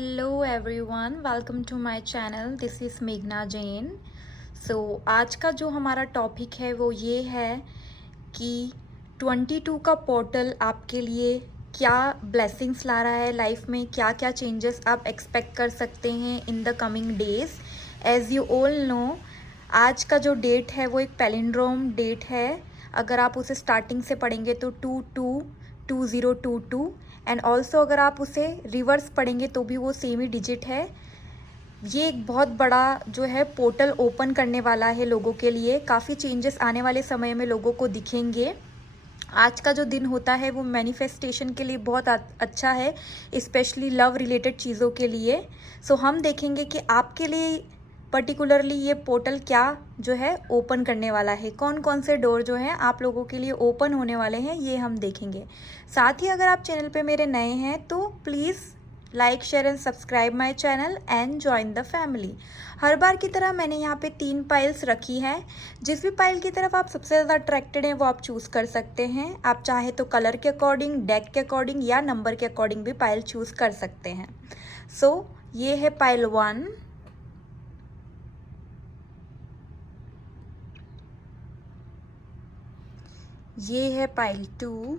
Hello everyone, welcome to my channel. This is मेघना जैन। आज का जो हमारा टॉपिक है वो ये है कि 22 का पोर्टल आपके लिए क्या ब्लेसिंग्स ला रहा है लाइफ में, क्या क्या चेंजेस आप एक्सपेक्ट कर सकते हैं in the coming days. As you all know, आज का जो डेट है वो एक पैलिंड्रोम डेट है। अगर आप उसे स्टार्टिंग से पढ़ेंगे तो 222022, एंड ऑल्सो अगर आप उसे रिवर्स पढ़ेंगे तो भी वो सेम ही डिजिट है। ये एक बहुत बड़ा जो है पोर्टल ओपन करने वाला है लोगों के लिए। काफ़ी चेंजेस आने वाले समय में लोगों को दिखेंगे। आज का जो दिन होता है वो मैनिफेस्टेशन के लिए बहुत अच्छा है, स्पेशली लव रिलेटेड चीज़ों के लिए। हम देखेंगे कि आपके लिए पर्टिकुलरली ये पोर्टल क्या जो है ओपन करने वाला है, कौन कौन से डोर जो हैं आप लोगों के लिए ओपन होने वाले हैं, ये हम देखेंगे। साथ ही अगर आप चैनल पे मेरे नए हैं तो please like share and subscribe my channel and join the family. हर बार की तरह मैंने यहाँ पे 3 पाइल्स रखी हैं। जिस भी पाइल की तरफ आप सबसे ज़्यादा अट्रैक्टेड हैं वो आप चूज़ कर सकते हैं। आप चाहे तो कलर के अकॉर्डिंग, डेक के अकॉर्डिंग या नंबर के अकॉर्डिंग भी पाइल चूज़ कर सकते हैं। ये है पाइल 1, ये है पाइल 2,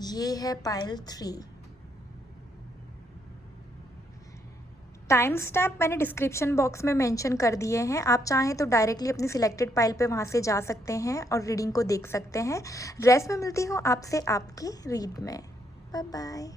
ये है पाइल 3। टाइम स्टैम्प मैंने डिस्क्रिप्शन बॉक्स में मेंशन कर दिए हैं। आप चाहें तो डायरेक्टली अपनी सिलेक्टेड पाइल पे वहाँ से जा सकते हैं और रीडिंग को देख सकते हैं। रेस्ट में मिलती हूँ आपसे आपकी रीड में। Bye bye.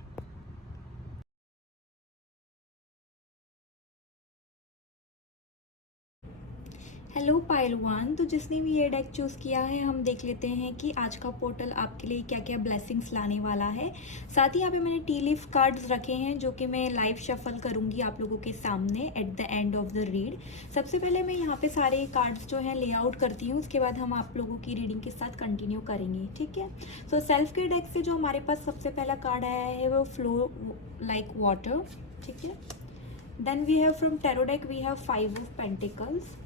हेलो पाइल 1, तो जिसने भी ये डेक चूज़ किया है हम देख लेते हैं कि आज का पोर्टल आपके लिए क्या क्या ब्लेसिंग्स लाने वाला है। साथ ही यहाँ पे मैंने टी लीफ कार्ड्स रखे हैं जो कि मैं लाइव शफल करूँगी आप लोगों के सामने at the end of the read. सबसे पहले मैं यहाँ पे सारे कार्ड्स जो हैं लेआउट करती हूँ, उसके बाद हम आप लोगों की रीडिंग के साथ कंटिन्यू करेंगे, ठीक है। सेल्फ के डेक से जो हमारे पास सबसे पहला कार्ड आया है वो फ्लो लाइक वाटर, ठीक है। Then we have from tarot deck we have 5 of pentacles.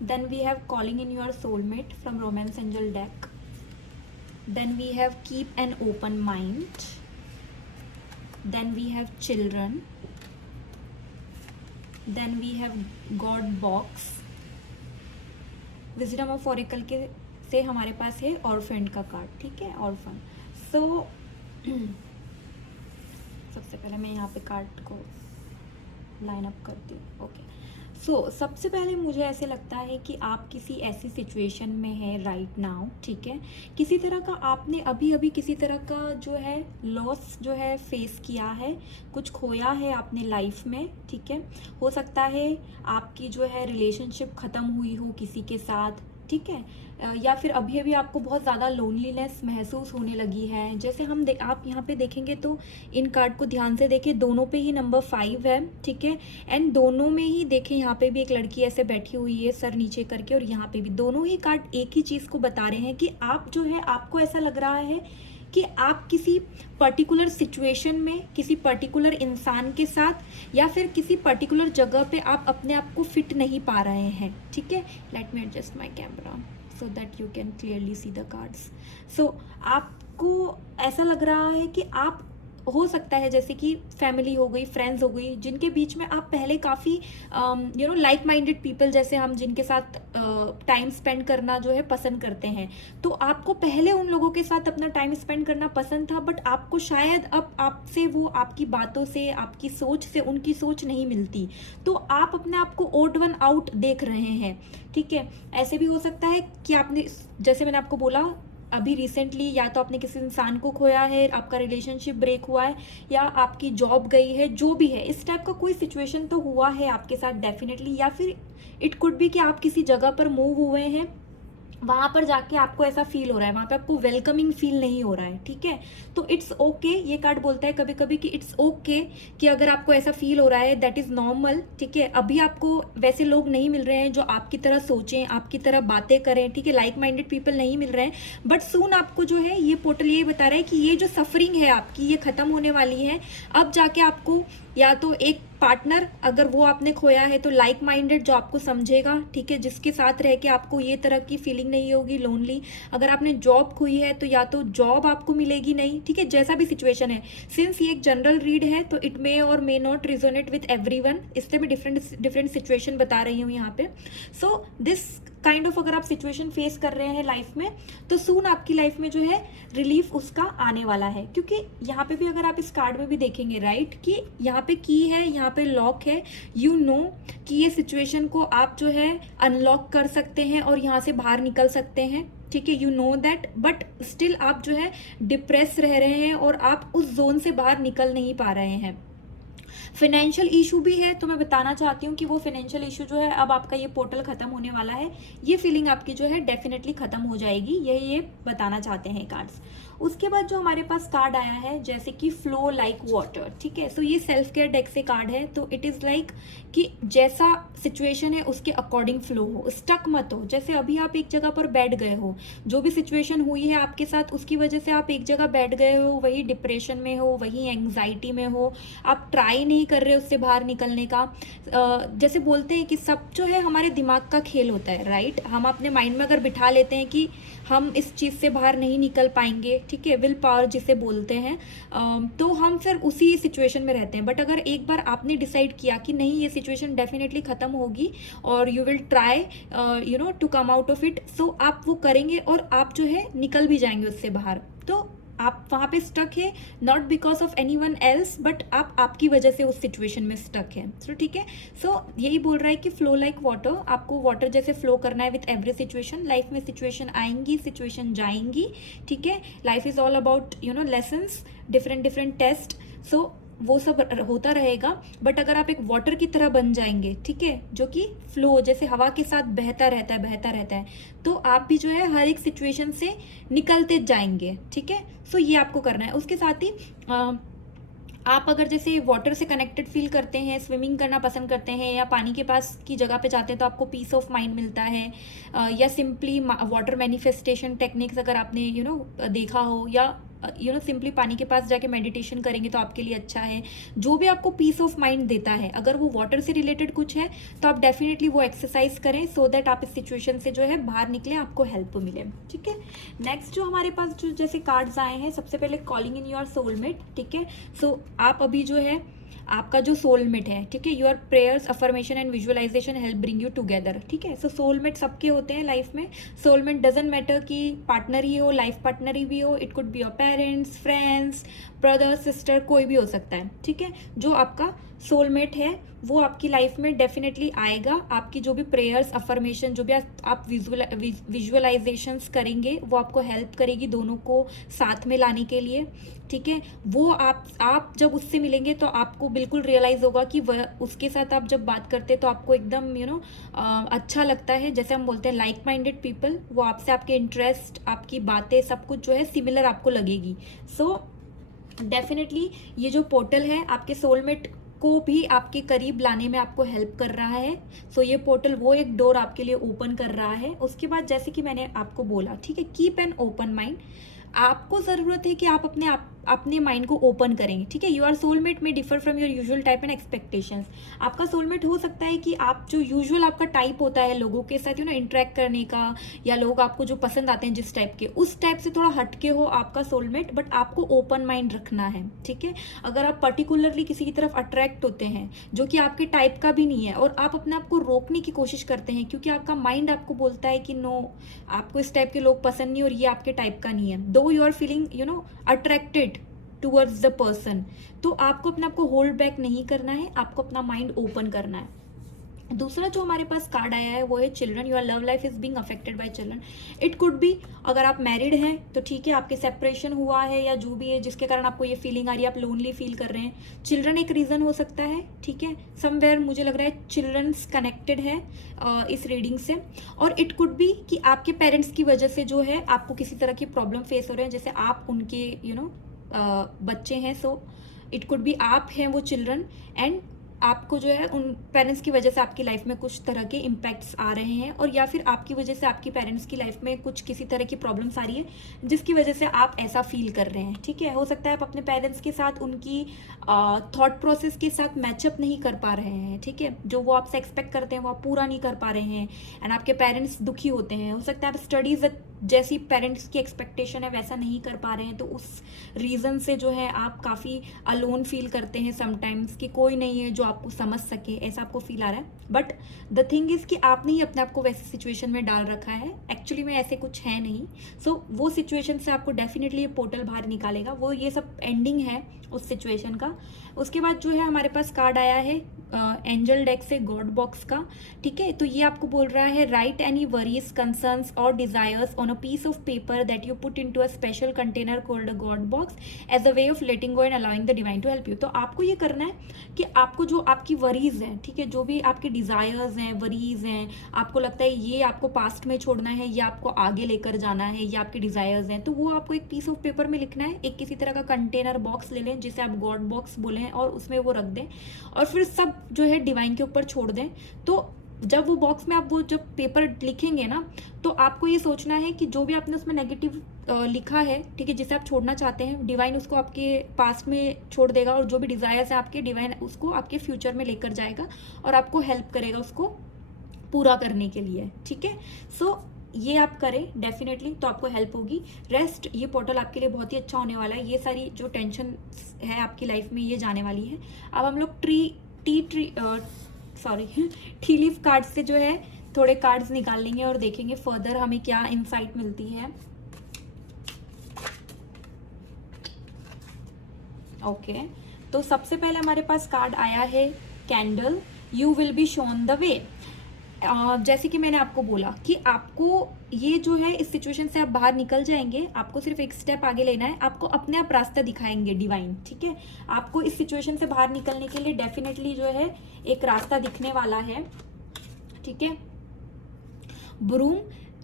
Then we have calling in your soulmate from romance angel deck. Then we have keep an open mind. Then we have children. Then we have God box. Wisdom of Oracle के से हमारे पास है orphaned का card, ठीक है, orphan. सबसे पहले मैं यहाँ पे कार्ड को लाइन अप करती हूँ, ओके। सबसे पहले मुझे ऐसे लगता है कि आप किसी ऐसी सिचुएशन में हैं राइट नाउ, ठीक है। किसी तरह का आपने अभी किसी तरह का जो है लॉस जो है फेस किया है, कुछ खोया है आपने लाइफ में, ठीक है। हो सकता है आपकी जो है रिलेशनशिप ख़त्म हुई हो किसी के साथ, ठीक है, या फिर अभी आपको बहुत ज़्यादा लोनलीनेस महसूस होने लगी है। जैसे आप यहाँ पे देखेंगे तो इन कार्ड को ध्यान से देखें, दोनों पे ही नंबर 5 है, ठीक है। एंड दोनों में ही देखें, यहाँ पे भी एक लड़की ऐसे बैठी हुई है सर नीचे करके, और यहाँ पे भी दोनों ही कार्ड एक ही चीज़ को बता रहे हैं कि आप जो है, आपको ऐसा लग रहा है कि आप किसी पर्टिकुलर सिचुएशन में, किसी पर्टिकुलर इंसान के साथ या फिर किसी पर्टिकुलर जगह पे आप अपने आप को फिट नहीं पा रहे हैं, ठीक है। Let me adjust my camera so that you can clearly see the cards. आपको ऐसा लग रहा है कि आप, हो सकता है जैसे कि फैमिली हो गई, फ्रेंड्स हो गई, जिनके बीच में आप पहले काफ़ी लाइक माइंडेड पीपल, जैसे हम जिनके साथ टाइम स्पेंड करना जो है पसंद करते हैं, तो आपको पहले उन लोगों के साथ अपना टाइम स्पेंड करना पसंद था, बट आपको शायद अब आपसे वो आपकी बातों से, आपकी सोच से उनकी सोच नहीं मिलती, तो आप अपने आप को ओड वन आउट देख रहे हैं, ठीक है। ऐसे भी हो सकता है कि आपने, जैसे मैंने आपको बोला, अभी रिसेंटली या तो आपने किसी इंसान को खोया है, आपका रिलेशनशिप ब्रेक हुआ है, या आपकी जॉब गई है, जो भी है, इस टाइप का कोई सिचुएशन तो हुआ है आपके साथ डेफिनेटली। या फिर इट कुड बी कि आप किसी जगह पर मूव हुए हैं, वहाँ पर जाके आपको ऐसा फील हो रहा है, वहाँ पे आपको वेलकमिंग फील नहीं हो रहा है, ठीक है। तो इट्स ओके, ये कार्ड बोलता है कभी कभी कि इट्स ओके कि अगर आपको ऐसा फील हो रहा है, दैट इज़ नॉर्मल, ठीक है। अभी आपको वैसे लोग नहीं मिल रहे हैं जो आपकी तरह सोचें, आपकी तरह बातें करें, ठीक है, लाइक माइंडेड पीपल नहीं मिल रहे हैं, बट सून आपको जो है ये पोर्टल ये बता रहा है कि ये जो सफरिंग है आपकी, ये ख़त्म होने वाली है। अब जाके आपको या तो एक पार्टनर अगर वो आपने खोया है तो लाइक माइंडेड जो आपको समझेगा, ठीक है, जिसके साथ रह के आपको ये तरह की फीलिंग नहीं होगी लोनली। अगर आपने जॉब खोई है तो या तो जॉब आपको मिलेगी नहीं, ठीक है, जैसा भी सिचुएशन है। सिंस ये एक जनरल रीड है तो इट मे और may not resonate with everyone, इससे मैं डिफरेंट सिचुएशन बता रही हूँ यहाँ पे। सो दिस काइंड ऑफ अगर आप सिचुएशन फेस कर रहे हैं लाइफ में तो सून आपकी लाइफ में जो है रिलीफ उसका आने वाला है। क्योंकि यहाँ पे भी अगर आप इस कार्ड में भी देखेंगे राइट कि यहाँ पे की है, यहाँ पे लॉक है, यू नो कि ये सिचुएशन को आप जो है अनलॉक कर सकते हैं और यहाँ से बाहर निकल सकते हैं, ठीक है, you know that, but still आप जो है डिप्रेस रह रहे हैं और आप उस जोन से बाहर निकल नहीं पा रहे हैं। फाइनेंशियल इशू भी है तो मैं बताना चाहती हूँ कि वो फाइनेंशियल इशू जो है अब आपका ये पोर्टल खत्म होने वाला है, ये फीलिंग आपकी जो है डेफिनेटली खत्म हो जाएगी, यही ये बताना चाहते हैं कार्ड्स। उसके बाद जो हमारे पास कार्ड आया है जैसे कि फ्लो लाइक वाटर, ठीक है, सो ये सेल्फ केयर डेक से कार्ड है। तो इट इज लाइक कि जैसा सिचुएशन है उसके अकॉर्डिंग फ्लो हो, स्टक मत हो। जैसे अभी आप एक जगह पर बैठ गए हो, जो भी सिचुएशन हुई है आपके साथ उसकी वजह से आप एक जगह बैठ गए हो, वही डिप्रेशन में हो, वही एंग्जाइटी में हो, आप ट्राई नहीं कर रहे उससे बाहर निकलने का। जैसे बोलते हैं कि सब जो है हमारे दिमाग का खेल होता है राइट। हम अपने माइंड में अगर बिठा लेते हैं कि हम इस चीज़ से बाहर नहीं निकल पाएंगे, ठीक है, विल पावर जिसे बोलते हैं, तो हम फिर उसी सिचुएशन में रहते हैं। बट अगर एक बार आपने डिसाइड किया कि नहीं ये सिचुएशन डेफिनेटली ख़त्म होगी और you will try you know to come out of it, so आप वो करेंगे और आप जो है निकल भी जाएंगे उससे बाहर। तो आप वहाँ पे स्टक है not because of any one else, but आप आपकी वजह से उस सिचुएशन में स्टक है। सो ठीक है, सो यही बोल रहा है कि फ्लो लाइक वाटर, आपको वाटर जैसे फ्लो करना है विथ एवरी सिचुएशन। लाइफ में सिचुएशन आएंगी, सिचुएशन जाएंगी, ठीक है, life is all about you know lessons, different test, so वो सब होता रहेगा। बट अगर आप एक वाटर की तरह बन जाएंगे, ठीक है, जो कि फ्लो जैसे हवा के साथ बहता रहता है, तो आप भी जो है हर एक सिचुएशन से निकलते जाएंगे, ठीक है। सो ये आपको करना है। उसके साथ ही आप अगर जैसे वाटर से कनेक्टेड फील करते हैं, स्विमिंग करना पसंद करते हैं या पानी के पास की जगह पे जाते हैं तो आपको पीस ऑफ माइंड मिलता है, या सिंपली वाटर मैनिफेस्टेशन टेक्निक्स अगर आपने यू नो देखा हो, या यू नो सिंपली पानी के पास जाके मेडिटेशन करेंगे तो आपके लिए अच्छा है। जो भी आपको पीस ऑफ माइंड देता है, अगर वो वाटर से रिलेटेड कुछ है तो आप डेफिनेटली वो एक्सरसाइज करें सो दैट आप इस सिचुएशन से जो है बाहर निकले, आपको हेल्प मिले, ठीक है। नेक्स्ट जो हमारे पास जो जैसे कार्ड्स आए हैं, सबसे पहले कॉलिंग इन योर सोलमेट, ठीक है। सो आप अभी जो है आपका जो सोलमेट है, ठीक है, your prayers affirmation and visualisation help bring you together, ठीक है। सो सोलमेट सबके होते हैं लाइफ में। सोलमेट डजंट मैटर कि पार्टनर ही हो, लाइफ पार्टनर ही भी हो, it could be your parents, friends, brother, sister, कोई भी हो सकता है, ठीक है। जो आपका सोलमेट है वो आपकी लाइफ में डेफिनेटली आएगा। आपकी जो भी प्रेयर्स अफर्मेशन, जो भी आप विजुअलाइजेशंस करेंगे वो आपको हेल्प करेगी दोनों को साथ में लाने के लिए, ठीक है। वो आप जब उससे मिलेंगे तो आपको बिल्कुल रियलाइज होगा कि वह उसके साथ आप जब बात करते हैं तो आपको एकदम यू नो अच्छा लगता है। जैसे हम बोलते हैं लाइक माइंडेड पीपल, वो आपसे आपके इंटरेस्ट, आपकी बातें, सब कुछ जो है सिमिलर आपको लगेगी। सो डेफिनेटली ये जो पोर्टल है आपके सोलमेट को भी आपके करीब लाने में आपको हेल्प कर रहा है। सो ये पोर्टल वो एक डोर आपके लिए ओपन कर रहा है। उसके बाद जैसे कि मैंने आपको बोला, ठीक है, कीप एन ओपन माइंड। आपको ज़रूरत है कि आप अपने माइंड को ओपन करेंगे, ठीक है। योर सोलमेट में differ from your usual type and expectations. आपका सोलमेट हो सकता है कि आप जो यूजुअल आपका टाइप होता है लोगों के साथ यू नो इंटरेक्ट करने का, या लोग आपको जो पसंद आते हैं जिस टाइप के, उस टाइप से थोड़ा हटके हो आपका सोलमेट, बट आपको ओपन माइंड रखना है, ठीक है। अगर आप पर्टिकुलरली किसी की तरफ अट्रैक्ट होते हैं जो कि आपके टाइप का भी नहीं है और आप अपने आप को रोकने की कोशिश करते हैं क्योंकि आपका माइंड आपको बोलता है कि नो, आपको इस टाइप के लोग पसंद नहीं और ये आपके टाइप का नहीं है, though you are feeling you know attracted towards the person, तो आपको अपने आप को होल्ड बैक नहीं करना है, आपको अपना माइंड ओपन करना है। दूसरा जो हमारे पास कार्ड आया है वो है children. Your love life is being affected by children. It could B अगर आप मैरिड हैं तो ठीक है, आपके सेपरेशन हुआ है या जो भी है जिसके कारण आपको ये फीलिंग आ रही है, आप लोनली फील कर रहे हैं, चिल्ड्रन एक रीज़न हो सकता है, ठीक है। समवेयर मुझे लग रहा है चिल्ड्रंस कनेक्टेड है इस रीडिंग से। और इट कुड बी कि आपके पेरेंट्स की वजह से जो है आपको किसी तरह की प्रॉब्लम फेस हो रहे हैं, जैसे आप उनके यू नो बच्चे हैं। सो इट कुड बी आप हैं वो चिल्ड्रन एंड आपको जो है उन पेरेंट्स की वजह से आपकी लाइफ में कुछ तरह के इम्पैक्ट्स आ रहे हैं, और या फिर आपकी वजह से आपकी पेरेंट्स की लाइफ में कुछ किसी तरह की प्रॉब्लम्स आ रही है जिसकी वजह से आप ऐसा फील कर रहे हैं। ठीक है, हो सकता है आप अपने पेरेंट्स के साथ उनकी थॉट प्रोसेस के साथ मैचअप नहीं कर पा रहे हैं। ठीक है, जो वो आपसे एक्सपेक्ट करते हैं वो आप पूरा नहीं कर पा रहे हैं, एंड आपके पेरेंट्स दुखी होते हैं। हो सकता है आप स्टडीज जैसी पेरेंट्स की एक्सपेक्टेशन है वैसा नहीं कर पा रहे हैं, तो उस रीज़न से जो है आप काफ़ी अलोन फील करते हैं समटाइम्स, कि कोई नहीं है जो आपको समझ सके, ऐसा आपको फील आ रहा है। बट द थिंग इज़ कि आपने ही अपने आप को वैसे सिचुएशन में डाल रखा है, एक्चुअली में ऐसे कुछ है नहीं। सो वो सिचुएशन से आपको डेफिनेटली ये पोर्टल बाहर निकालेगा, वो ये सब एंडिंग है उस सिचुएशन का। उसके बाद जो है हमारे पास कार्ड आया है एंजल डेक से गॉड बॉक्स का। ठीक है, तो ये आपको बोल रहा है राइट एनी वरीज, कंसर्न्स और desires on a piece of paper that you put into a special container called a god box as a way of letting go and allowing the divine to help you. तो आपको ये करना है कि आपको जो आपकी वरीज हैं, ठीक है, जो भी आपके डिजायर्स हैं, वरीज हैं, आपको लगता है ये आपको पास्ट में छोड़ना है या आपको आगे लेकर जाना है, या आपके डिजायर्स हैं, तो वो आपको एक पीस ऑफ पेपर में लिखना है। एक किसी तरह का कंटेनर बॉक्स ले लें जिसे आप गॉड बॉक्स बोले, और उसमें वो रख दें, और फिर सब जो है डिवाइन के ऊपर छोड़ दें। तो जब वो बॉक्स में आप वो जब पेपर लिखेंगे ना, तो आपको ये सोचना है कि जो भी आपने उसमें नेगेटिव लिखा है, ठीक है, जिसे आप छोड़ना चाहते हैं, डिवाइन उसको आपके पास्ट में छोड़ देगा, और जो भी डिजायर्स है आपके, डिवाइन उसको आपके फ्यूचर में लेकर जाएगा और आपको हेल्प करेगा उसको पूरा करने के लिए। ठीक है, सो ये आप करें डेफिनेटली, तो आपको हेल्प होगी। रेस्ट, ये पोर्टल आपके लिए बहुत ही अच्छा होने वाला है। ये सारी जो टेंशन है आपकी लाइफ में ये जाने वाली है। अब हम लोग टी लीफ कार्ड से जो है थोड़े कार्ड्स निकाल लेंगे और देखेंगे फर्दर हमें क्या इंसाइट मिलती है। ओके, तो सबसे पहले हमारे पास कार्ड आया है candle, you will be shown the way. जैसे कि मैंने आपको बोला कि आपको ये जो है इस सिचुएशन से आप बाहर निकल जाएंगे, आपको सिर्फ एक स्टेप आगे लेना है, आपको अपने आप रास्ता दिखाएंगे डिवाइन। ठीक है, आपको इस सिचुएशन से बाहर निकलने के लिए डेफिनेटली जो है एक रास्ता दिखने वाला है। ठीक है, broom,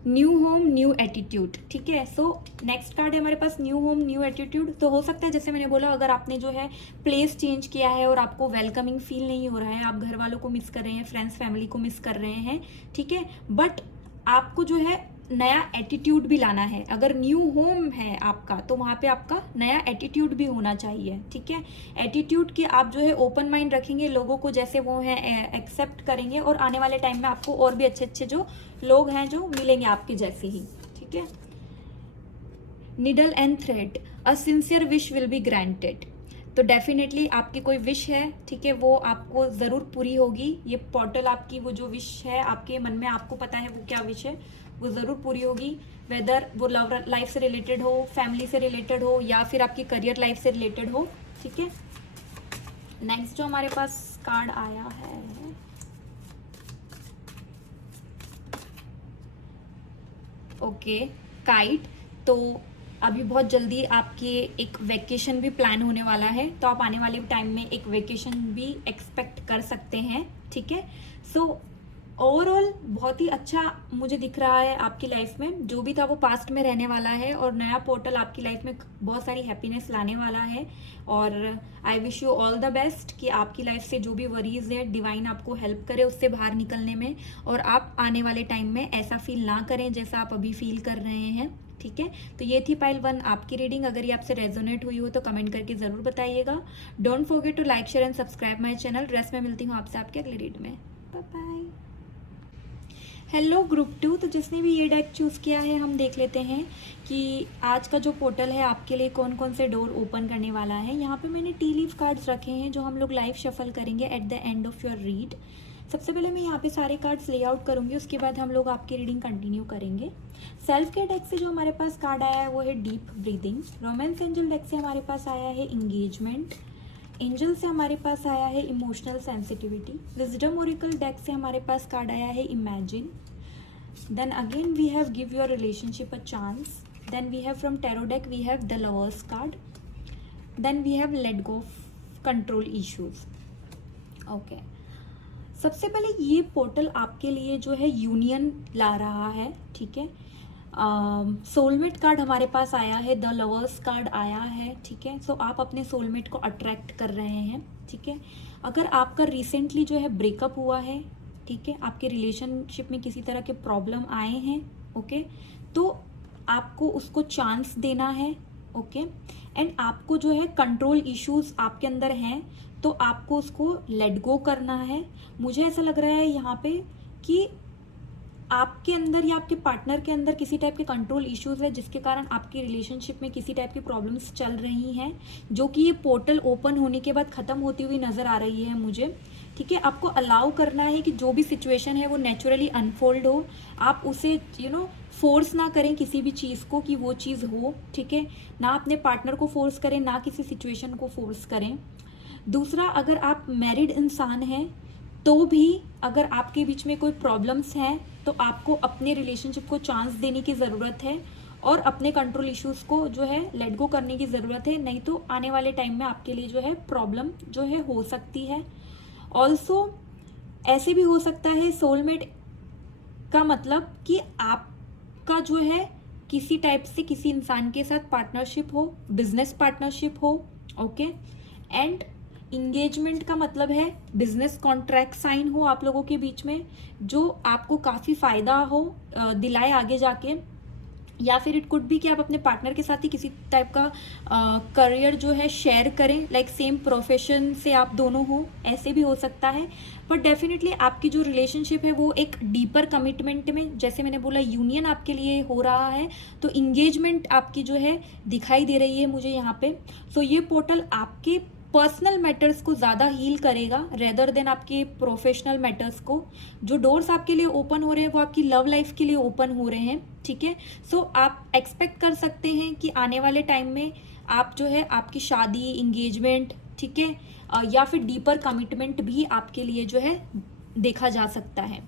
new home new attitude. ठीक है, सो नेक्स्ट कार्ड है हमारे पास न्यू होम न्यू एटीट्यूड। तो हो सकता है जैसे मैंने बोला, अगर आपने जो है प्लेस चेंज किया है और आपको वेलकमिंग फील नहीं हो रहा है, आप घर वालों को मिस कर रहे हैं, फ्रेंड्स फैमिली को मिस कर रहे हैं, ठीक है, बट आपको जो है नया एटीट्यूड भी लाना है। अगर न्यू होम है आपका तो वहाँ पे आपका नया एटीट्यूड भी होना चाहिए। ठीक है, एटीट्यूड की आप जो है ओपन माइंड रखेंगे, लोगों को जैसे वो हैं एक्सेप्ट करेंगे, और आने वाले टाइम में आपको और भी अच्छे अच्छे जो लोग हैं जो मिलेंगे आपके जैसे ही। ठीक है, needle and thread, a sincere wish will be granted. तो डेफिनेटली आपकी कोई विश है, ठीक है, वो आपको ज़रूर पूरी होगी। ये पोर्टल आपकी वो जो विश है आपके मन में, आपको पता है वो क्या विश है, वो ज़रूर पूरी होगी। वेदर वो लव लाइफ से रिलेटेड हो, फैमिली से रिलेटेड हो, या फिर आपकी करियर लाइफ से रिलेटेड हो। ठीक है, नेक्स्ट जो हमारे पास कार्ड आया है, ओके, काइट। तो अभी बहुत जल्दी आपके एक वेकेशन भी प्लान होने वाला है, तो आप आने वाले टाइम में एक वेकेशन भी एक्सपेक्ट कर सकते हैं। ठीक है, सो ओवरऑल बहुत ही अच्छा मुझे दिख रहा है आपकी लाइफ में। जो भी था वो पास्ट में रहने वाला है, और नया पोर्टल आपकी लाइफ में बहुत सारी हैप्पीनेस लाने वाला है। और I wish you all the best कि आपकी लाइफ से जो भी वरीज है डिवाइन आपको हेल्प करे उससे बाहर निकलने में, और आप आने वाले टाइम में ऐसा फील ना करें जैसा आप अभी फील कर रहे हैं। ठीक है, तो ये थी पाइल 1 आपकी रीडिंग। अगर ये आपसे रेजोनेट हुई हो तो कमेंट करके ज़रूर बताइएगा। Don't forget to like share and subscribe my channel. Rest में मिलती हूँ आपसे आपके अगले रीड में। Bye bye. हेलो ग्रुप 2, तो जिसने भी ये डेक चूज़ किया है, हम देख लेते हैं कि आज का जो पोर्टल है आपके लिए कौन कौन से डोर ओपन करने वाला है। यहाँ पे मैंने टी लीफ कार्ड्स रखे हैं जो हम लोग लाइव शफल करेंगे at the end of your read. सबसे पहले मैं यहाँ पे सारे कार्ड्स ले आउट करूँगी, उसके बाद हम लोग आपकी रीडिंग कंटिन्यू करेंगे। सेल्फ केयर डेक से जो हमारे पास कार्ड आया है वो है deep breathing. Romance angel deck से हमारे पास आया है इंगेजमेंट। एंजल से हमारे पास आया है emotional sensitivity. Wisdom oracle deck से हमारे पास कार्ड आया है imagine. Then again we have give your relationship a chance. Then we have from tarot deck we have the lovers card. Then we have let go control issues. Okay, सबसे पहले ये portal आपके लिए जो है union ला रहा है। ठीक है, सोलमेट कार्ड हमारे पास आया है, द लवर्स कार्ड आया है, ठीक है। सो आप अपने सोलमेट को अट्रैक्ट कर रहे हैं, ठीक है। अगर आपका रिसेंटली जो है ब्रेकअप हुआ है, ठीक है, आपके रिलेशनशिप में किसी तरह के प्रॉब्लम आए हैं, ओके, तो आपको उसको चांस देना है, ओके। एंड आपको जो है कंट्रोल इश्यूज आपके अंदर हैं, तो आपको उसको लेट गो करना है। मुझे ऐसा लग रहा है यहाँ पे कि आपके अंदर या आपके पार्टनर के अंदर किसी टाइप के कंट्रोल इश्यूज है, जिसके कारण आपकी रिलेशनशिप में किसी टाइप की प्रॉब्लम्स चल रही हैं, जो कि ये पोर्टल ओपन होने के बाद ख़त्म होती हुई नज़र आ रही है मुझे, ठीक है। आपको अलाउ करना है कि जो भी सिचुएशन है वो नेचुरली अनफोल्ड हो, आप उसे फोर्स ना करें किसी भी चीज़ को कि वो चीज़ हो, ठीक है। ना अपने पार्टनर को फोर्स करें, ना किसी सिचुएशन को फोर्स करें। दूसरा, अगर आप मैरिड इंसान हैं तो भी अगर आपके बीच में कोई प्रॉब्लम्स हैं, तो आपको अपने रिलेशनशिप को चांस देने की ज़रूरत है और अपने कंट्रोल इश्यूज़ को जो है लेट गो करने की ज़रूरत है, नहीं तो आने वाले टाइम में आपके लिए जो है प्रॉब्लम जो है हो सकती है। ऑल्सो ऐसे भी हो सकता है सोलमेट का मतलब कि आपका जो है किसी टाइप से किसी इंसान के साथ पार्टनरशिप हो, बिजनेस पार्टनरशिप हो, ओके। एंड इंगेजमेंट का मतलब है बिजनेस कॉन्ट्रैक्ट साइन हो आप लोगों के बीच में, जो आपको काफ़ी फ़ायदा हो दिलाए आगे जाके। या फिर इट कुड भी कि आप अपने पार्टनर के साथ ही किसी टाइप का करियर जो है शेयर करें, लाइक सेम प्रोफेशन से आप दोनों हो, ऐसे भी हो सकता है। पर डेफिनेटली आपकी जो रिलेशनशिप है वो एक डीपर कमिटमेंट में, जैसे मैंने बोला यूनियन आपके लिए हो रहा है, तो इंगेजमेंट आपकी जो है दिखाई दे रही है मुझे यहाँ पे। सो ये पोर्टल आपके पर्सनल मैटर्स को ज़्यादा हील करेगा रेदर देन आपके प्रोफेशनल मैटर्स को। जो डोर्स आपके लिए ओपन हो रहे हैं वो आपकी लव लाइफ के लिए ओपन हो रहे हैं, ठीक है। सो आप एक्सपेक्ट कर सकते हैं कि आने वाले टाइम में आप जो है आपकी शादी, इंगेजमेंट, ठीक है, या फिर डीपर कमिटमेंट भी आपके लिए जो है देखा जा सकता है।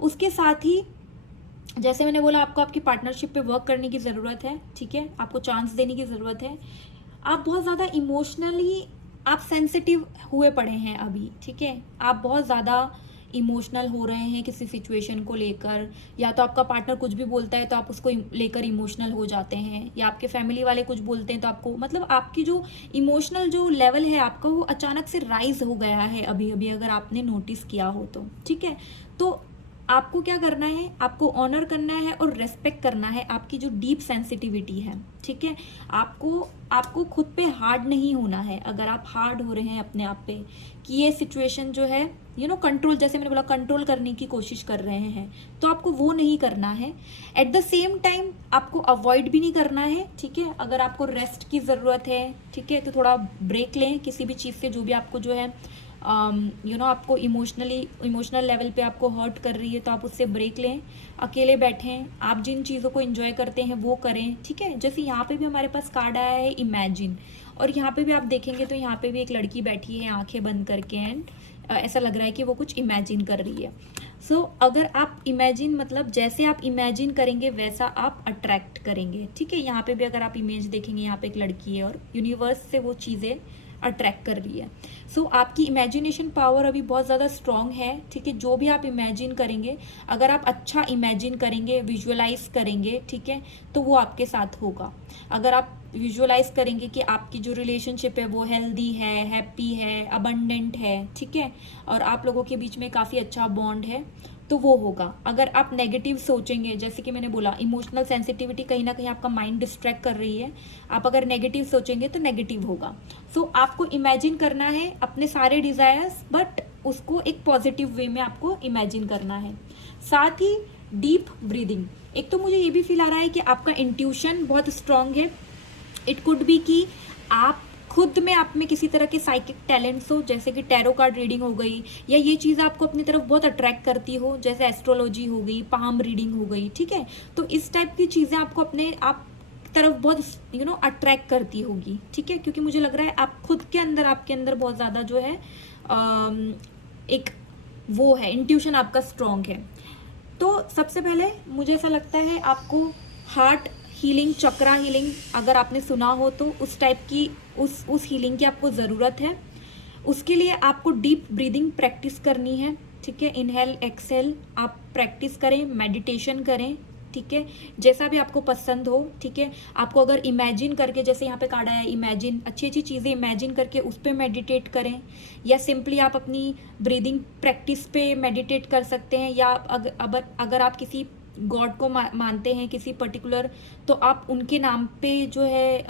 उसके साथ ही जैसे मैंने बोला, आपको आपकी पार्टनरशिप पे वर्क करने की ज़रूरत है, ठीक है, आपको चांस देने की ज़रूरत है। आप बहुत ज़्यादा इमोशनली आप सेंसिटिव हुए पड़े हैं अभी, ठीक है। आप बहुत ज़्यादा इमोशनल हो रहे हैं किसी सिचुएशन को लेकर, या तो आपका पार्टनर कुछ भी बोलता है तो आप उसको लेकर इमोशनल हो जाते हैं, या आपके फैमिली वाले कुछ बोलते हैं तो आपको, मतलब आपकी जो इमोशनल जो लेवल है आपका वो अचानक से राइज हो गया है अभी अभी, अगर आपने नोटिस किया हो तो, ठीक है। तो आपको क्या करना है, आपको ऑनर करना है और रेस्पेक्ट करना है आपकी जो डीप सेंसिटिविटी है, ठीक है। आपको खुद पे हार्ड नहीं होना है। अगर आप हार्ड हो रहे हैं अपने आप पे कि ये सिचुएशन जो है कंट्रोल, जैसे मैंने बोला कंट्रोल करने की कोशिश कर रहे हैं, तो आपको वो नहीं करना है। एट द सेम टाइम आपको अवॉइड भी नहीं करना है, ठीक है। अगर आपको रेस्ट की ज़रूरत है, ठीक है, तो थोड़ा ब्रेक लें किसी भी चीज़ से जो भी आपको जो है आपको इमोशनल लेवल पे आपको हर्ट कर रही है, तो आप उससे ब्रेक लें, अकेले बैठें, आप जिन चीज़ों को एंजॉय करते हैं वो करें, ठीक है। जैसे यहाँ पे भी हमारे पास कार्ड आया है इमेजिन, और यहाँ पे भी आप देखेंगे तो यहाँ पे भी एक लड़की बैठी है आंखें बंद करके, एंड ऐसा लग रहा है कि वो कुछ इमेजिन कर रही है। सो अगर आप इमेजिन, मतलब जैसे आप इमेजिन करेंगे वैसा आप अट्रैक्ट करेंगे, ठीक है। यहाँ पे भी अगर आप इमेज देखेंगे, यहाँ पे एक लड़की है और यूनिवर्स से वो चीज़ें अट्रैक्ट कर रही है। सो आपकी इमेजिनेशन पावर अभी बहुत ज़्यादा स्ट्रॉन्ग है, ठीक है। जो भी आप इमेजिन करेंगे, अगर आप अच्छा इमेजिन करेंगे, विजुअलाइज करेंगे, ठीक है, तो वो आपके साथ होगा। अगर आप विजुअलाइज करेंगे कि आपकी जो रिलेशनशिप है वो हेल्दी है, हैप्पी है, अबंडेंट है, ठीक है, और आप लोगों के बीच में काफ़ी अच्छा बॉन्ड है, तो वो होगा। अगर आप नेगेटिव सोचेंगे, जैसे कि मैंने बोला इमोशनल सेंसिटिविटी कहीं ना कहीं आपका माइंड डिस्ट्रैक्ट कर रही है, आप अगर नेगेटिव सोचेंगे तो नेगेटिव होगा। सो आपको इमेजिन करना है अपने सारे डिज़ायर्स, बट उसको एक पॉजिटिव वे में आपको इमेजिन करना है। साथ ही डीप ब्रीदिंग, एक तो मुझे ये भी फील आ रहा है कि आपका इंट्यूशन बहुत स्ट्रांग है। इट कुड बी कि आप खुद में आप में किसी तरह के साइकिक टैलेंट्स हो, जैसे कि टैरो कार्ड रीडिंग हो गई, या ये चीज़ आपको अपनी तरफ बहुत अट्रैक्ट करती हो, जैसे एस्ट्रोलॉजी हो गई, पाम रीडिंग हो गई, ठीक है। तो इस टाइप की चीज़ें आपको अपने आप तरफ बहुत अट्रैक्ट करती होगी, ठीक है, क्योंकि मुझे लग रहा है आप खुद के अंदर, आपके अंदर बहुत ज़्यादा जो है एक वो है, इंट्यूशन आपका स्ट्रॉन्ग है। तो सबसे पहले मुझे ऐसा लगता है आपको हार्ट हीलिंग, चक्रा हीलिंग, अगर आपने सुना हो तो उस टाइप की उस हीलिंग की आपको ज़रूरत है। उसके लिए आपको डीप ब्रीदिंग प्रैक्टिस करनी है, ठीक है। इनहेल एक्सेल आप प्रैक्टिस करें, मेडिटेशन करें, ठीक है, जैसा भी आपको पसंद हो। ठीक है, आपको अगर इमेजिन करके, जैसे यहाँ पे कार्ड आया इमेजिन, अच्छी अच्छी चीज़ें इमेजिन करके उस पर मेडिटेट करें, या सिंपली आप अपनी ब्रीदिंग प्रैक्टिस पे मेडिटेट कर सकते हैं, या अगर आप किसी गॉड को मानते हैं किसी पर्टिकुलर, तो आप उनके नाम पे जो है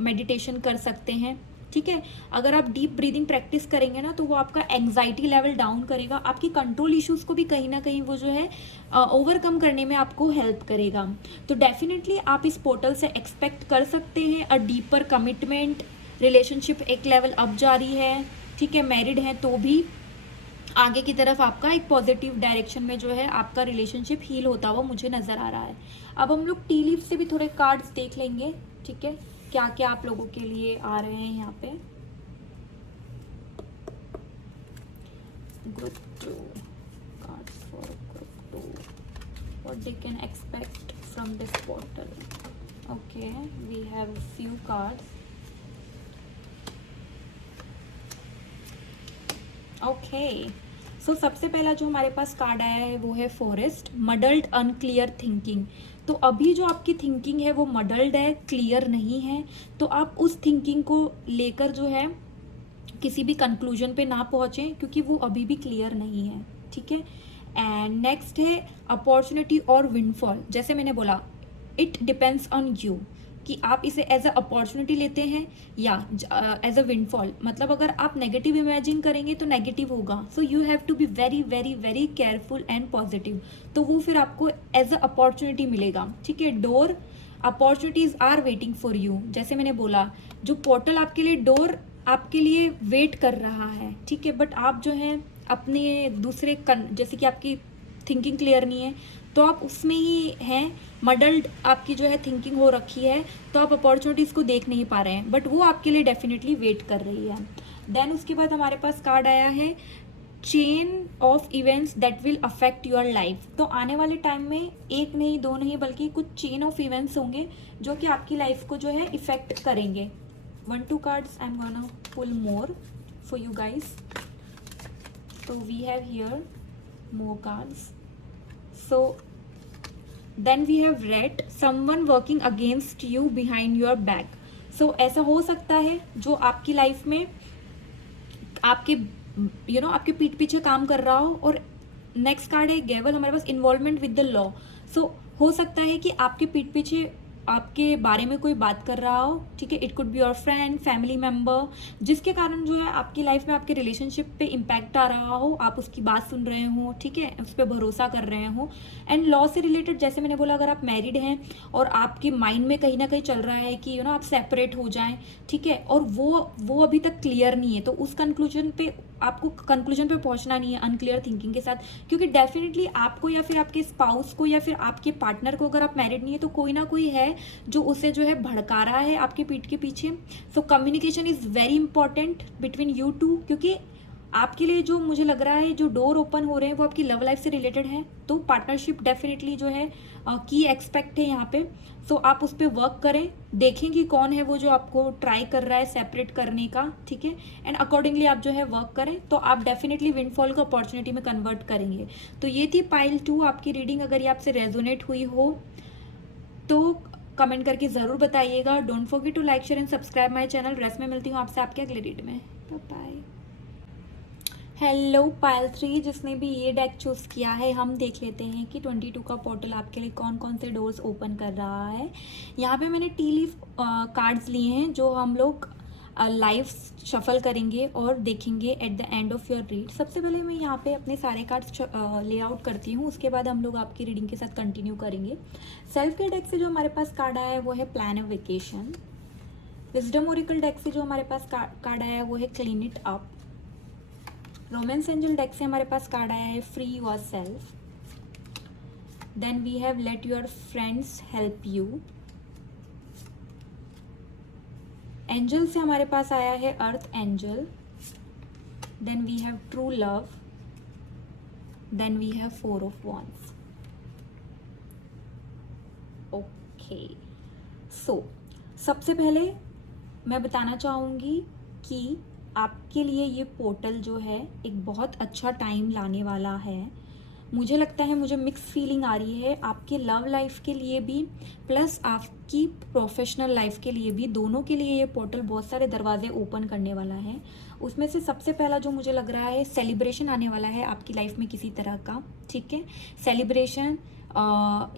मेडिटेशन कर सकते हैं। ठीक है, अगर आप डीप ब्रीदिंग प्रैक्टिस करेंगे ना तो वो आपका एंग्जाइटी लेवल डाउन करेगा, आपकी कंट्रोल इश्यूज को भी कहीं ना कहीं वो जो है ओवरकम करने में आपको हेल्प करेगा। तो डेफिनेटली आप इस पोर्टल से एक्सपेक्ट कर सकते हैं अ डीपर कमिटमेंट, रिलेशनशिप एक लेवल अप जा रही है। ठीक है, मैरिड है तो भी आगे की तरफ आपका एक पॉजिटिव डायरेक्शन में जो है आपका रिलेशनशिप हील होता हुआ मुझे नज़र आ रहा है। अब हम लोग टी लीफ से भी थोड़े कार्ड्स देख लेंगे। ठीक है, क्या क्या आप लोगों के लिए आ रहे हैं यहाँ पे। Group 2 cards for group 2, what they can expect from this portal. Okay, we have few cards. Okay, so सबसे पहला जो हमारे पास कार्ड आया है वो है फॉरेस्ट, मडल्ड अनक्लियर थिंकिंग। तो अभी जो आपकी थिंकिंग है वो मडल्ड है, क्लियर नहीं है, तो आप उस थिंकिंग को लेकर जो है किसी भी कंक्लूजन पे ना पहुँचें, क्योंकि वो अभी भी क्लियर नहीं है। ठीक है, एंड नेक्स्ट है अपॉर्चुनिटी और विंडफॉल। जैसे मैंने बोला, इट डिपेंड्स ऑन यू कि आप इसे एज अ अपॉर्चुनिटी लेते हैं या एज अ विंडफॉल। मतलब अगर आप नेगेटिव इमेजिन करेंगे तो नेगेटिव होगा, so you have to be very very very careful and positive, तो वो फिर आपको एज अ अपॉर्चुनिटी मिलेगा। ठीक है, door opportunities are waiting for you. जैसे मैंने बोला, जो पोर्टल आपके लिए, डोर आपके लिए वेट कर रहा है। ठीक है, बट आप जो है अपने दूसरे जैसे कि आपकी थिंकिंग क्लियर नहीं है तो आप उसमें ही हैं, मडल्ड आपकी जो है थिंकिंग हो रखी है, तो आप अपॉर्चुनिटीज़ को देख नहीं पा रहे हैं, बट वो आपके लिए डेफिनेटली वेट कर रही है। देन उसके बाद हमारे पास कार्ड आया है chain of events that will affect your life. तो आने वाले टाइम में एक नहीं दो नहीं बल्कि कुछ चेन ऑफ इवेंट्स होंगे जो कि आपकी लाइफ को जो है इफेक्ट करेंगे। 1-2 cards I am gonna pull more for you guys. So we have here more cards. So then we have read someone working against you behind your back. So ऐसा हो सकता है जो आपकी लाइफ में आपके आपके पीठ पीछे काम कर रहा हो। और नेक्स्ट कार्ड है गेवल, हमारे पास इन्वॉल्वमेंट विद द लॉ। सो हो सकता है कि आपके पीठ पीछे आपके बारे में कोई बात कर रहा हो। ठीक है, it could be your friend, family member, जिसके कारण जो है आपकी लाइफ में आपके रिलेशनशिप पे इम्पैक्ट आ रहा हो, आप उसकी बात सुन रहे हो। ठीक है, उस पर भरोसा कर रहे हो। एंड लॉ से रिलेटेड, जैसे मैंने बोला, अगर आप मैरिड हैं और आपके माइंड में कहीं ना कहीं चल रहा है कि आप सेपरेट हो जाएं, ठीक है, और वो अभी तक क्लियर नहीं है, तो उस कंक्लूजन पे आपको पहुंचना नहीं है अनक्लियर थिंकिंग के साथ, क्योंकि डेफिनेटली आपको या फिर आपके स्पाउस को या फिर आपके पार्टनर को, अगर आप मैरिड नहीं है तो कोई ना कोई है जो उसे जो है भड़का रहा है आपके पीठ के पीछे। So communication is very important between you two, क्योंकि आपके लिए जो मुझे लग रहा है जो डोर ओपन हो रहे हैं वो आपकी लव लाइफ से रिलेटेड है, तो पार्टनरशिप डेफिनेटली जो है की एक्सपेक्ट है यहाँ पे। सो आप उस पर वर्क करें, देखें कि कौन है वो जो आपको ट्राई कर रहा है सेपरेट करने का। ठीक है, एंड अकॉर्डिंगली आप जो है वर्क करें, तो आप डेफिनेटली विंडफॉल को अपॉर्चुनिटी में कन्वर्ट करेंगे। तो ये थी पाइल 2 आपकी रीडिंग। अगर ये आपसे रेजोनेट हुई हो तो कमेंट करके ज़रूर बताइएगा। Don't forget to like share and subscribe my channel. Rest में मिलती हूँ आपसे आपके अगले रीड में। बाय। हेलो पाइल 3, जिसने भी ये डेक चूज़ किया है, हम देख लेते हैं कि 22 का पोर्टल आपके लिए कौन कौन से डोर्स ओपन कर रहा है। यहाँ पे मैंने टी लीफ कार्ड्स लिए हैं जो हम लोग लाइव शफल करेंगे और देखेंगे at the end of your read. सबसे पहले मैं यहाँ पे अपने सारे कार्ड्स ले आउट करती हूँ, उसके बाद हम लोग आपकी रीडिंग के साथ कंटिन्यू करेंगे। सेल्फ केयर डेक से जो हमारे पास कार्ड आया है वो है plan a vacation. Wisdom oracle deck से जो हमारे पास कार्ड आया है वो है clean it up. Romance angel deck से हमारे पास कार्ड आया है free yourself. Then we have let your friends help you. Angel से हमारे पास आया है earth angel. Then we have true love. Then we have 4 of wands. Okay, so सबसे पहले मैं बताना चाहूँगी कि आपके लिए ये पोर्टल जो है एक बहुत अच्छा टाइम लाने वाला है। मुझे लगता है, मुझे मिक्स फीलिंग आ रही है आपके लव लाइफ के लिए भी प्लस आपकी प्रोफेशनल लाइफ के लिए भी, दोनों के लिए ये पोर्टल बहुत सारे दरवाजे ओपन करने वाला है। उसमें से सबसे पहला जो मुझे लग रहा है, सेलिब्रेशन आने वाला है आपकी लाइफ में किसी तरह का, ठीक है। सेलिब्रेशन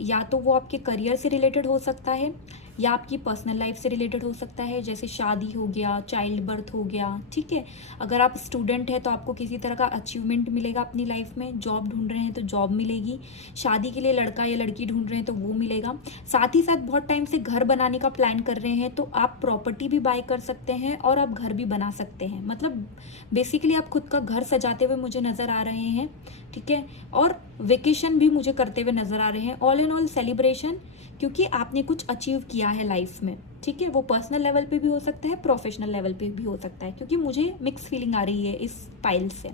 या तो वो आपके करियर से रिलेटेड हो सकता है या आपकी पर्सनल लाइफ से रिलेटेड हो सकता है, जैसे शादी हो गया, चाइल्ड बर्थ हो गया, ठीक है। अगर आप स्टूडेंट हैं तो आपको किसी तरह का अचीवमेंट मिलेगा अपनी लाइफ में, जॉब ढूंढ रहे हैं तो जॉब मिलेगी, शादी के लिए लड़का या लड़की ढूंढ रहे हैं तो वो मिलेगा। साथ ही साथ बहुत टाइम से घर बनाने का प्लान कर रहे हैं तो आप प्रॉपर्टी भी बाय कर सकते हैं और आप घर भी बना सकते हैं। मतलब बेसिकली आप खुद का घर सजाते हुए मुझे नज़र आ रहे हैं, ठीक है। और वेकेशन भी मुझे करते हुए नज़र आ रहे हैं। ऑल इन ऑल सेलिब्रेशन, क्योंकि आपने कुछ अचीव किया है लाइफ में, ठीक है। वो पर्सनल लेवल पे भी हो सकता है, प्रोफेशनल लेवल पे भी हो सकता है, क्योंकि मुझे मिक्स फीलिंग आ रही है इस पाइल से।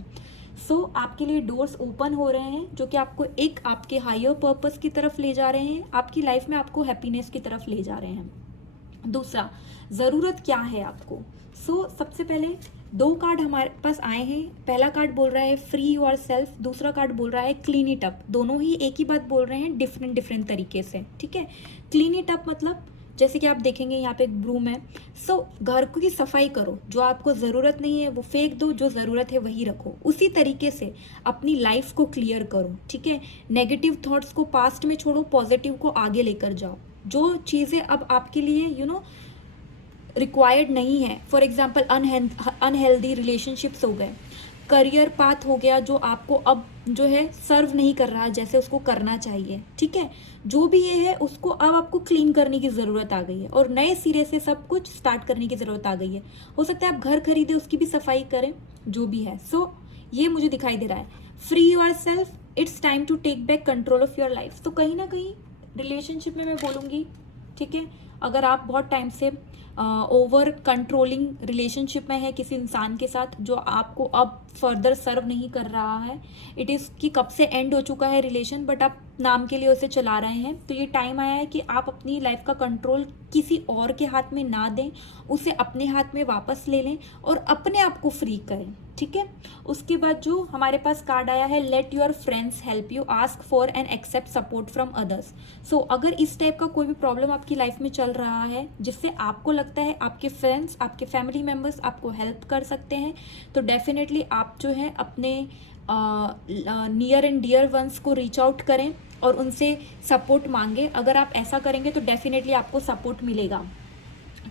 सो आपके लिए डोर्स ओपन हो रहे हैं जो कि आपको एक आपके हायर पर्पस की तरफ ले जा रहे हैं, आपकी लाइफ में आपको हैप्पीनेस की तरफ ले जा रहे हैं। दूसरा, ज़रूरत क्या है आपको। सो सबसे पहले 2 कार्ड हमारे पास आए हैं। पहला कार्ड बोल रहा है फ्री योर सेल्फ, दूसरा कार्ड बोल रहा है क्लीन इट अप। दोनों ही एक ही बात बोल रहे हैं डिफरेंट तरीके से, ठीक है। क्लीन इट अप मतलब जैसे कि आप देखेंगे यहाँ पे एक ब्रूम है। सो घर की सफाई करो, जो आपको ज़रूरत नहीं है वो फेंक दो, जो ज़रूरत है वही रखो। उसी तरीके से अपनी लाइफ को क्लियर करो, ठीक है। नेगेटिव थॉट्स को पास्ट में छोड़ो, पॉजिटिव को आगे लेकर जाओ। जो चीज़ें अब आपके लिए रिक्वायर्ड नहीं है, फॉर एग्जाम्पल अनहेल्दी रिलेशनशिप्स हो गए, करियर पाथ हो गया जो आपको अब जो है सर्व नहीं कर रहा जैसे उसको करना चाहिए, ठीक है। जो भी ये है उसको अब आपको क्लीन करने की ज़रूरत आ गई है और नए सिरे से सब कुछ स्टार्ट करने की ज़रूरत आ गई है। हो सकता है आप घर खरीदे, उसकी भी सफाई करें, जो भी है। सो ये मुझे दिखाई दे रहा है। Free yourself, it's time to take back control of your life. तो कहीं ना कहीं रिलेशनशिप में मैं बोलूँगी, ठीक है, अगर आप बहुत टाइम से ओवर कंट्रोलिंग रिलेशनशिप में है किसी इंसान के साथ जो आपको अब फर्दर सर्व नहीं कर रहा है, इट इज़ कि कब से एंड हो चुका है रिलेशन, बट आप नाम के लिए उसे चला रहे हैं, तो ये टाइम आया है कि आप अपनी लाइफ का कंट्रोल किसी और के हाथ में ना दें, उसे अपने हाथ में वापस ले लें और अपने आप को फ्री करें, ठीक है। उसके बाद जो हमारे पास कार्ड आया है, let your friends help you, ask for and accept support from others. So अगर इस टाइप का कोई भी प्रॉब्लम आपकी लाइफ में चल रहा है जिससे आपको लगता है आपके फ्रेंड्स, आपके फैमिली मेम्बर्स आपको हेल्प कर सकते हैं, तो डेफिनेटली आप जो है अपने नियर एंड डियर वंस को रीच आउट करें और उनसे सपोर्ट मांगे। अगर आप ऐसा करेंगे तो डेफिनेटली आपको सपोर्ट मिलेगा।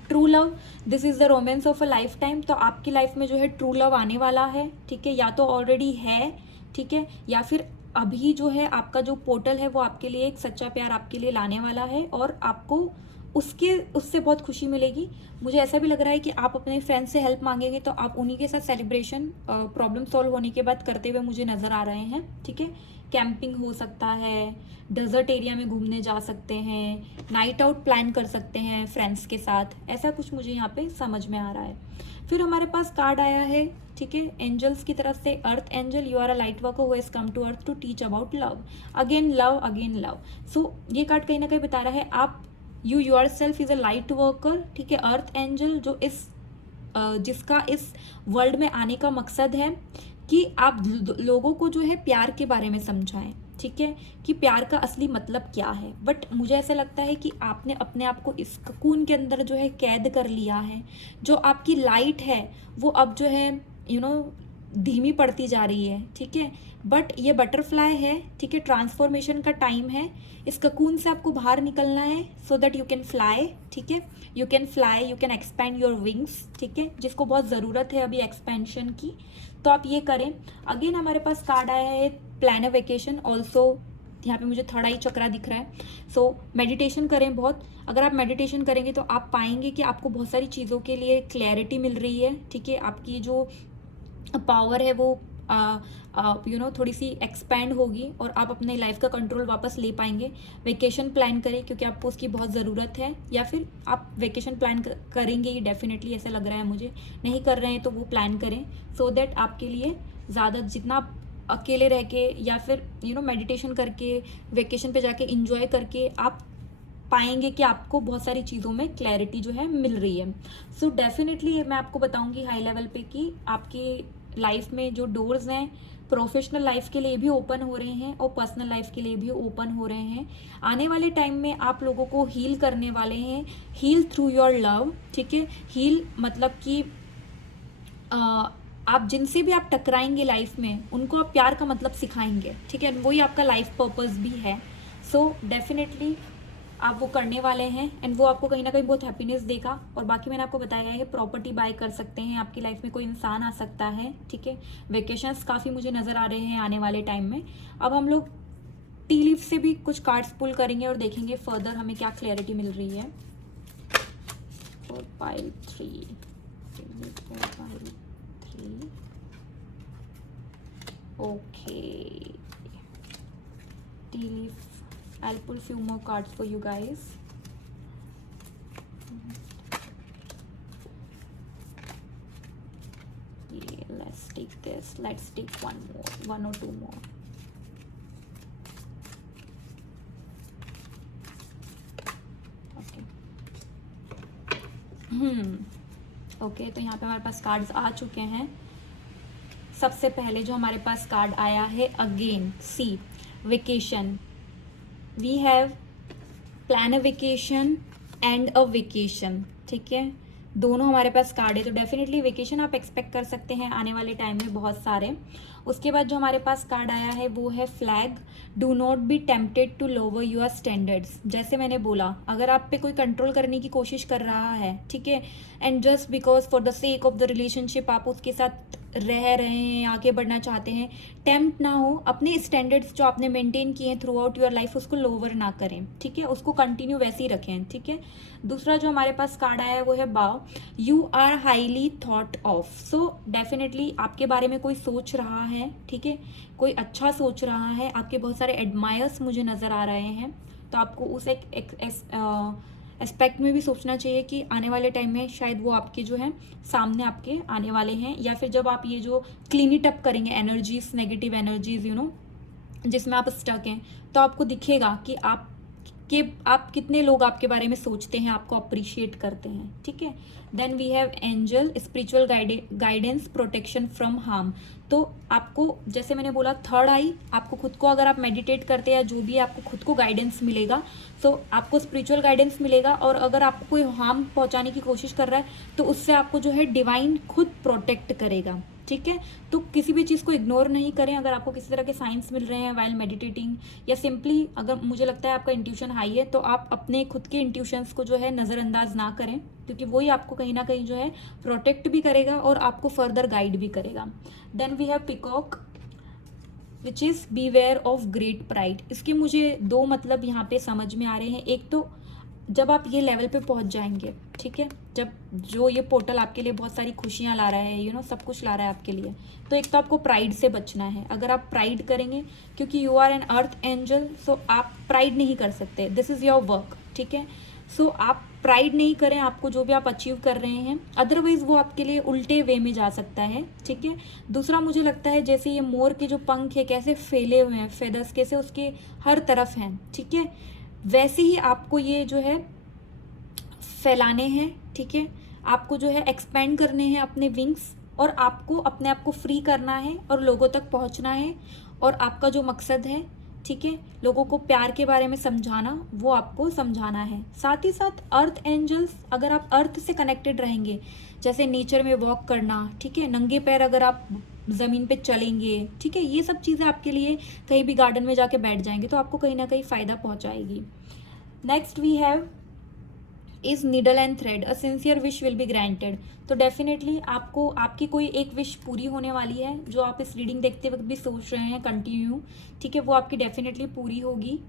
True love, this is the romance of a life time. तो आपकी लाइफ में जो है ट्रू लव आने वाला है, ठीक है, या तो ऑलरेडी है, ठीक है, या फिर अभी जो है आपका जो पोर्टल है वो आपके लिए एक सच्चा प्यार आपके लिए लाने वाला है और आपको उससे बहुत खुशी मिलेगी। मुझे ऐसा भी लग रहा है कि आप अपने फ्रेंड्स से हेल्प मांगेंगे तो आप उन्हीं के साथ सेलिब्रेशन प्रॉब्लम सॉल्व होने के बाद करते हुए मुझे नज़र आ रहे हैं, ठीक है। कैंपिंग हो सकता है, डेजर्ट एरिया में घूमने जा सकते हैं, नाइट आउट प्लान कर सकते हैं फ्रेंड्स के साथ, ऐसा कुछ मुझे यहाँ पे समझ में आ रहा है। फिर हमारे पास कार्ड आया है, ठीक है, एंजल्स की तरफ से, earth angel, you are a light worker who has come to earth to teach about love, again love, again love. So ये कार्ड कहीं ना कहीं बता रहा है आप you yourself is a light worker, ठीक है। अर्थ एंजल जो जिसका इस वर्ल्ड में आने का मकसद है कि आप लोगों को जो है प्यार के बारे में समझाएं, ठीक है, कि प्यार का असली मतलब क्या है। बट मुझे ऐसा लगता है कि आपने अपने आप को इस ककून के अंदर जो है कैद कर लिया है। जो आपकी लाइट है वो अब जो है धीमी पड़ती जा रही है, ठीक है। बट ये बटरफ्लाई है, ठीक है, ट्रांसफॉर्मेशन का टाइम है। इस ककून से आपको बाहर निकलना है so that you can fly, ठीक है, you can fly, you can expand your wings, ठीक है, जिसको बहुत ज़रूरत है अभी एक्सपेंशन की, तो आप ये करें। अगेन हमारे पास कार्ड आया है प्लान अ वेकेशन, ऑल्सो यहाँ पे मुझे थर्ड आई चक्रा दिख रहा है। सो मेडिटेशन करें बहुत। अगर आप मेडिटेशन करेंगे तो आप पाएंगे कि आपको बहुत सारी चीज़ों के लिए क्लैरिटी मिल रही है, ठीक है। आपकी जो पावर है वो थोड़ी सी एक्सपैंड होगी और आप अपने लाइफ का कंट्रोल वापस ले पाएंगे। वेकेशन प्लान करें क्योंकि आपको उसकी बहुत ज़रूरत है, या फिर आप वेकेशन प्लान करेंगे ही डेफिनेटली, ऐसा लग रहा है मुझे। नहीं कर रहे हैं तो वो प्लान करें सो दैट आपके लिए ज़्यादा, जितना आप अकेले रह के या फिर मेडिटेशन करके वेकेशन पे जाके इंजॉय करके आप पाएंगे कि आपको बहुत सारी चीज़ों में क्लैरिटी जो है मिल रही है। सो डेफिनेटली मैं आपको बताऊंगी हाई लेवल पे कि आपके लाइफ में जो डोर्स हैं प्रोफेशनल लाइफ के लिए भी ओपन हो रहे हैं और पर्सनल लाइफ के लिए भी ओपन हो रहे हैं। आने वाले टाइम में आप लोगों को हील करने वाले हैं, हील थ्रू योर लव, ठीक है। हील मतलब कि आप जिनसे भी आप टकराएंगे लाइफ में उनको आप प्यार का मतलब सिखाएंगे, ठीक है। वही आपका लाइफ पर्पस भी है। सो डेफिनेटली आप वो करने वाले हैं एंड वो आपको कहीं ना कहीं बहुत हैप्पीनेस देगा। और बाकी मैंने आपको बताया है प्रॉपर्टी बाय कर सकते हैं, आपकी लाइफ में कोई इंसान आ सकता है, ठीक है। वेकेशंस काफ़ी मुझे नज़र आ रहे हैं आने वाले टाइम में। अब हम लोग टी लीफ से भी कुछ कार्ड्स पुल करेंगे और देखेंगे फर्दर हमें क्या क्लैरिटी मिल रही है। 4 pile 3 okay, T leaf, I'll pull few more cards for you guys. Yeah, let's take this. Let's take one or two more. Okay. Okay, तो यहाँ पे हमारे पास कार्ड्स आ चुके हैं। सबसे पहले जो हमारे पास कार्ड आया है again sea vacation. We have plan a vacation and a vacation, ठीक है। दोनों हमारे पास कार्ड है, तो डेफिनेटली वेकेशन आप एक्सपेक्ट कर सकते हैं आने वाले टाइम में बहुत सारे। उसके बाद जो हमारे पास कार्ड आया है वो है flag. Do not be tempted to lower your standards. जैसे मैंने बोला, अगर आप पे कोई कंट्रोल करने की कोशिश कर रहा है, ठीक है, and just because for the sake of the relationship आप उसके साथ रह रहे हैं, आगे बढ़ना चाहते हैं, टेम्प्ट ना हो। अपने स्टैंडर्ड्स जो आपने मेंटेन किए हैं थ्रू आउट योर लाइफ उसको लोवर ना करें, ठीक है, उसको कंटिन्यू वैसे ही रखें, ठीक है। दूसरा जो हमारे पास कार्ड आया है वो है बाव। You are highly thought of. So definitely आपके बारे में कोई सोच रहा है, ठीक है, कोई अच्छा सोच रहा है, आपके बहुत सारे एडमायर्स मुझे नज़र आ रहे हैं। तो आपको उस एस्पेक्ट में भी सोचना चाहिए कि आने वाले टाइम में शायद वो आपके जो है सामने आपके आने वाले हैं, या फिर जब आप ये जो क्लीन इट अप करेंगे energies, negative energies, you know, जिसमें आप स्टक हैं, तो आपको दिखेगा कि आप कितने लोग आपके बारे में सोचते हैं, आपको अप्रिशिएट करते हैं, ठीक है। Then we have angel, spiritual guidance, protection from harm. तो आपको जैसे मैंने बोला थर्ड आई, आपको खुद को अगर आप मेडिटेट करते हैं जो भी आपको खुद को गाइडेंस मिलेगा, तो आपको स्पिरिचुअल गाइडेंस मिलेगा। और अगर आपको कोई हार्म पहुंचाने की कोशिश कर रहा है तो उससे आपको जो है डिवाइन खुद प्रोटेक्ट करेगा, ठीक है। तो किसी भी चीज़ को इग्नोर नहीं करें। अगर आपको किसी तरह के साइंस मिल रहे हैं वाइल मेडिटेटिंग, या सिंपली अगर मुझे लगता है आपका इंट्यूशन हाई है, तो आप अपने खुद के इंट्यूशंस को जो है नज़रअंदाज ना करें, क्योंकि वही आपको कहीं ना कहीं जो है प्रोटेक्ट भी करेगा और आपको फर्दर गाइड भी करेगा। Then we have peacock which is beware of great pride. इसके मुझे दो मतलब यहाँ पे समझ में आ रहे हैं। एक तो जब आप ये लेवल पे पहुंच जाएंगे, ठीक है, जब जो ये पोर्टल आपके लिए बहुत सारी खुशियां ला रहा है, यू नो, सब कुछ ला रहा है आपके लिए, तो एक तो आपको प्राइड से बचना है। अगर आप प्राइड करेंगे, क्योंकि you are an earth angel, so आप प्राइड नहीं कर सकते, दिस इज़ योर वर्क, ठीक है। सो आप प्राइड नहीं करें, आपको जो भी आप अचीव कर रहे हैं, अदरवाइज वो आपके लिए उल्टे वे में जा सकता है, ठीक है। दूसरा मुझे लगता है जैसे ये मोर के जो पंख है कैसे फैले हुए हैं, फेदर्स कैसे उसके हर तरफ हैं, ठीक है, वैसे ही आपको ये जो है फैलाने हैं, ठीक है। आपको जो है एक्सपेंड करने हैं अपने विंग्स, और आपको अपने आप को फ्री करना है और लोगों तक पहुंचना है। और आपका जो मकसद है, ठीक है, लोगों को प्यार के बारे में समझाना, वो आपको समझाना है। साथ ही साथ अर्थ एंजल्स, अगर आप अर्थ से कनेक्टेड रहेंगे, जैसे नेचर में वॉक करना, ठीक है, नंगे पैर अगर आप ज़मीन पे चलेंगे, ठीक है, ये सब चीज़ें आपके लिए, कहीं भी गार्डन में जाके बैठ जाएंगे तो आपको कहीं ना कहीं फ़ायदा पहुंचाएगी। Next we have is needle and thread, a sincere wish will be granted. तो डेफिनेटली आपको आपकी कोई एक विश पूरी होने वाली है, जो आप इस रीडिंग देखते वक्त भी सोच रहे हैं कंटिन्यू, ठीक है, वो आपकी डेफिनेटली पूरी होगी।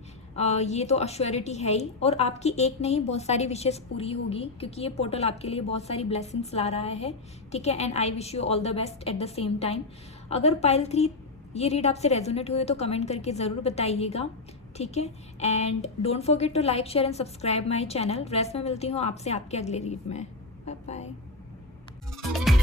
ये तो अश्योरिटी है ही। और आपकी एक नहीं बहुत सारी विशेस पूरी होगी, क्योंकि ये पोर्टल आपके लिए बहुत सारी ब्लेसिंग्स ला रहा है, ठीक है। And I wish you all the best at the same time. अगर पाइल 3 ये रीड आपसे रेजोनेट हुए तो कमेंट करके ज़रूर बताइएगा, ठीक है। And don't forget to like, share and subscribe my channel. Rest में मिलती हूँ आपसे आपके अगले रीड में। Bye bye.